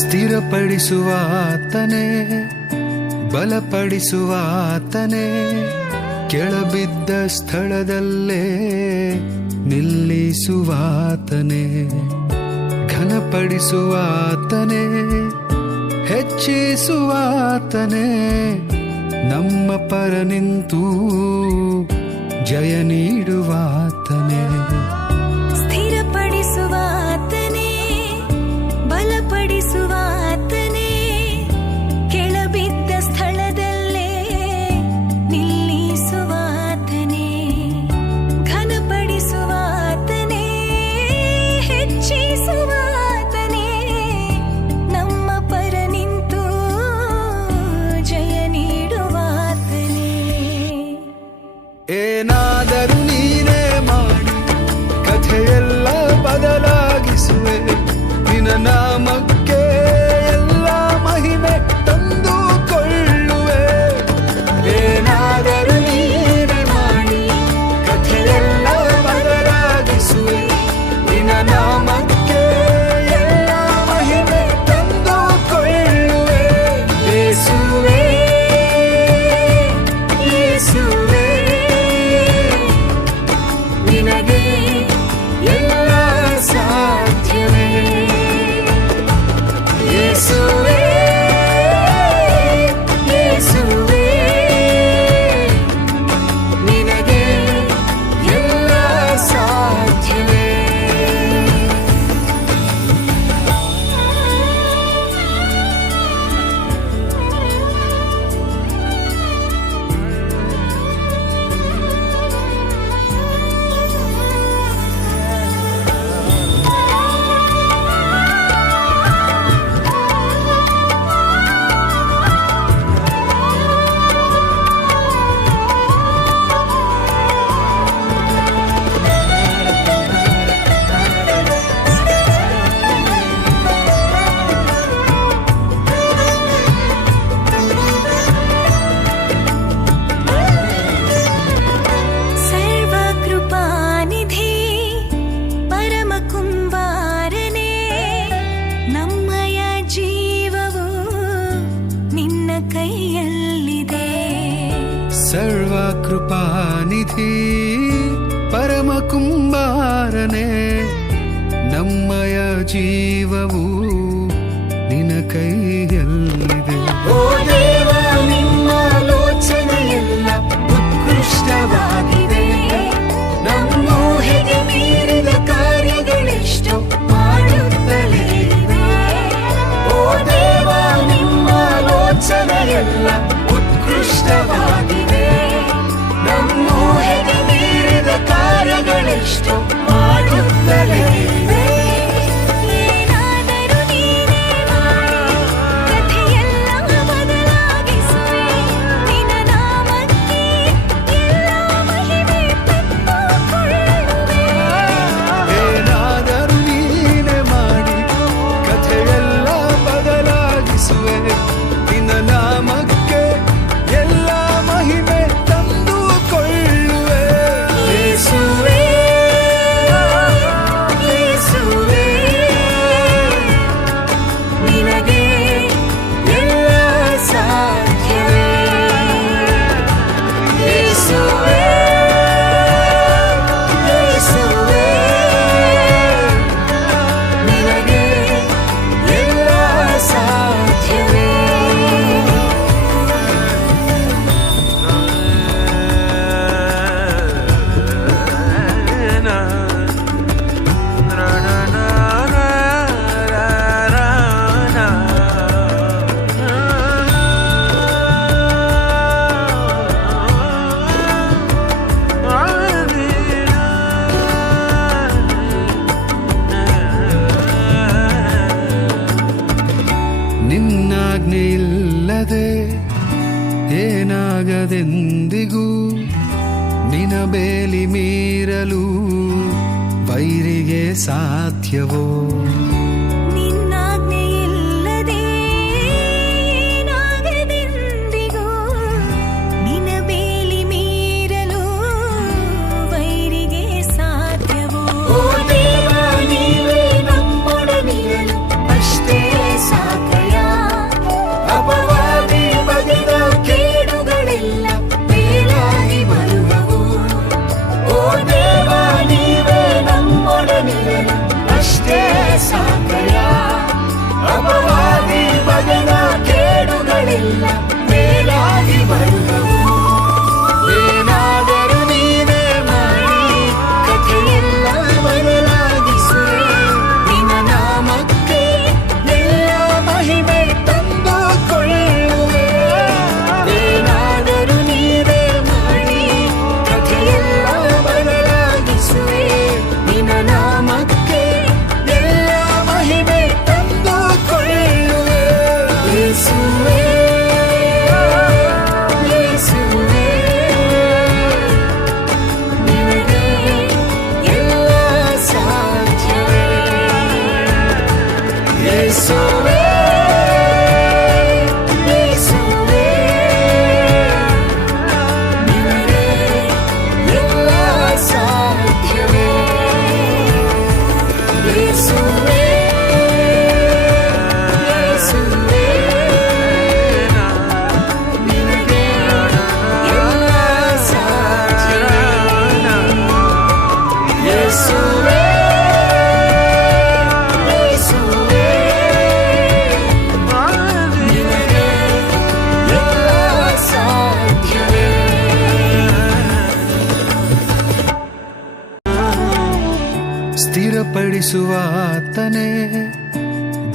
ಸ್ಥಿರಪಡಿಸುವಾತನೇ, ಬಲಪಡಿಸುವಾತನೇ, ಕೆಳಬಿದ್ದ ಸ್ಥಳದಲ್ಲೇ ನಿಲ್ಲಿಸುವಾತನೇ, ಘನಪಡಿಸುವಾತನೇ, ಹೆಚ್ಚಿಸುವಾತನೇ, ನಮ್ಮ ಪರ ನಿಂತು ಜಯ ನೀಡುವಾತನೇ. ಸ್ಥಿರಪಡಿಸುವಾತನೇ, ಬಲಪಡಿಸುವಾತನೇ, ಕೆಳಬಿದ್ದ ಸ್ಥಳದಲ್ಲೇ ನಿಲ್ಲಿಸುವಾತನೇ, ಘನಪಡಿಸುವಾತನೇ, ಹೆಚ್ಚಿಸುವಾತನೇ, ನಮ್ಮ ಪರ ನಿಂತು ಜಯ ನೀಡುವಾತನೇ. ಏನಾದರೂ ನೀನೇ ಮಾಡಿ ಕಥೆಯೆಲ್ಲ ಬದಲಾಗಿಸುವೆ, ನಿನ್ನ ನಾಮಕ್ಕೆ ಎಲ್ಲ ಮಹಿಮೆ ತಂದುಕೊಳ್ಳುವೆ. ಏನಾದರೂ ನೀನೇ ಮಾಡಿ ಕಥೆಯೆಲ್ಲ ಬದಲಾಗಿಸುವೆ, ನಿನ್ನ ನಾಮಕ್ಕೆ ಎಲ್ಲ ಮಹಿಮೆ ತಂದುಕೊಳ್ಳುವೆ. ಯೇಸುವೇ, ಯೇಸುವೇ, ನಿನಗೆ ಎಲ್ಲ ಸಾಧ್ಯವೇ. ಯೇಸುವೇ, ಯೇಸುವೇ, ನಿನಗೆ ಎಲ್ಲ ಸಾಧ್ಯವೇ. ಸರ್ವಕೃಪಾನಿಧಿ ಪರಮ ಕುಂಬಾರನೇ, ನಮ್ಮಯ ಜೀವವು ನಿನ್ನ ಕೈಯಲ್ಲಿದೆ. ಸರ್ವಕೃಪಾನಿಧಿ ಪರಮ ಕುಂಬಾರನೇ, ನಮ್ಮಯ ಜೀವವು ನಿನ್ನ ಕೈಯಲ್ಲಿದೆ. ಓ ದೇವ, ನಿಮ್ಮ ಆಲೋಚನೆಯೆಲ್ಲ ಉತ್ಕೃಷ್ಟವಾಗಿದೆ. ನಮ್ಮ ಊಹೆಗೆ ಮೀರಿದ ಕಾರ್ಯಗಳೆಷ್ಟು ಮಾಡುತ್ತಲೇ ಇವೆ. ಓ ದೇವ, ನಿಮ್ಮ ಆಲೋಚನೆಯೆಲ್ಲ ಉತ್ಕೃಷ್ಟವಾಗಿದೆ. ನಮ್ಮ ಊಹೆಗೆ ಮೀರಿದ ಕಾರ್ಯಗಳೆಷ್ಟು ಮಾಡುತ್ತಲೇ ಇವೆ. ಏನಾದರೂ ನೀನೇ ಮಾಡಿ ಕಥೆಯೆಲ್ಲ ಬದಲಾಗಿಸುವೆ, ನಿನ್ನ ನಾಮಕ್ಕೆ ಎಲ್ಲ ಮಹಿಮೆ ತಂದುಕೊಳ್ಳುವೆ. ಏನಾದರೂ ನೀನೇ ಮಾಡಿ ಕಥೆಯೆಲ್ಲ ಬದಲಾಗಿಸುವೆ, ನಿನ್ನ ನಾಮಕ್ಕೆ ಎಲ್ಲ ಮಹಿಮೆ ತಂದುಕೊಳ್ಳುವೆ. ಯೇಸುವೇ, ಯೇಸುವೇ, ನಿನಗೆ ಎಲ್ಲ ಸಾಧ್ಯವೇ. ಯೇಸುವೇ, ಯೇಸುವೇ, ನಿನಗೆ ಎಲ್ಲ ಸಾಧ್ಯವೇ. ನಿನ್ನಾಜ್ಞೆ ಇಲ್ಲದೆ ಏನಾಗದೆಂದಿಗೂ, ನಿನ ಬೇಲಿ ಮೀರಲು ವೈರಿಗೆ ಸಾಧ್ಯವೋ. ನಿನ್ನಾಜ್ಞೆ ಇಲ್ಲದೆ ಏನಾಗದೆಂದಿಗೂ, ನಿನ್ನ ಬೇಲಿ ಮೀರಲು ವೈರಿಗೆ ಸಾಧ್ಯವೋ. ಓ ದೇವ, ನೀವೇ ನಮ್ಮೊಡನಿರಲು ಅಷ್ಟೇ ಸಾಧ್ಯ. ಕಯ ಅಪವಾದಿ ಮಗನ ಕೇಡುಗಳಿಲ್ಲ ಮೇಲಾಗಿ ಬರುವವು ಏನಾದರೂ ನೀನೇ ಮಾಡಿ ಕಥೆಯೆಲ್ಲ ಬದಲಾಗಿಸುವೆ ನಿನ್ನ ನಾಮಕ್ಕೆ ಎಲ್ಲ ಮಹಿಮೆ ತಂದುಕೊಳ್ಳುವೆ ಏನಾದರೂ ನೀನೇ ಮಾಡಿ ಕಥೆಯೆಲ್ಲ ಬದಲಾಗಿಸುವೆ ನಿನ್ನ ನಾಮಕ್ಕೆ ಎಲ್ಲ ಮಹಿಮೆ ತಂದುಕೊಳ್ಳುವೆ ಯೇಸುವೇ ಯೇಸುವೇ ನಿನಗೆ ಎಲ್ಲ ಸಾಧ್ಯವೇ ಯೇಸುವೇ ಯೇಸುವೇ ನಿನಗೆ ಎಲ್ಲ ಸಾಧ್ಯವೇ ಯೇಸುವೇ ಯೇಸುವೇ ನಿನಗೆ ಎಲ್ಲ ಸಾಧ್ಯವೇ ಯೇಸುವೇ ಯೇಸುವೇ ನಿನಗೆ ಎಲ್ಲ ಸಾಧ್ಯವೇ ಸ್ಥಿರಪಡಿಸುವಾತನೇ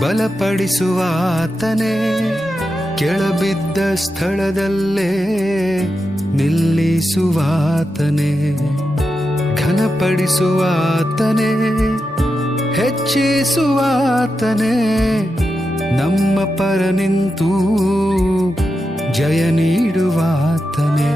ಬಲಪಡಿಸುವಾತನೇ ಕೆಳಬಿದ್ದ ಸ್ಥಳದಲ್ಲೇ ನಿಲ್ಲಿಸುವಾತನೇ ಘನಪಡಿಸುವಾತನೇ ಹೆಚ್ಚಿಸುವಾತನೇ ನಮ್ಮ ಪರ ನಿಂತು ಜಯ ನೀಡುವಾತನೇ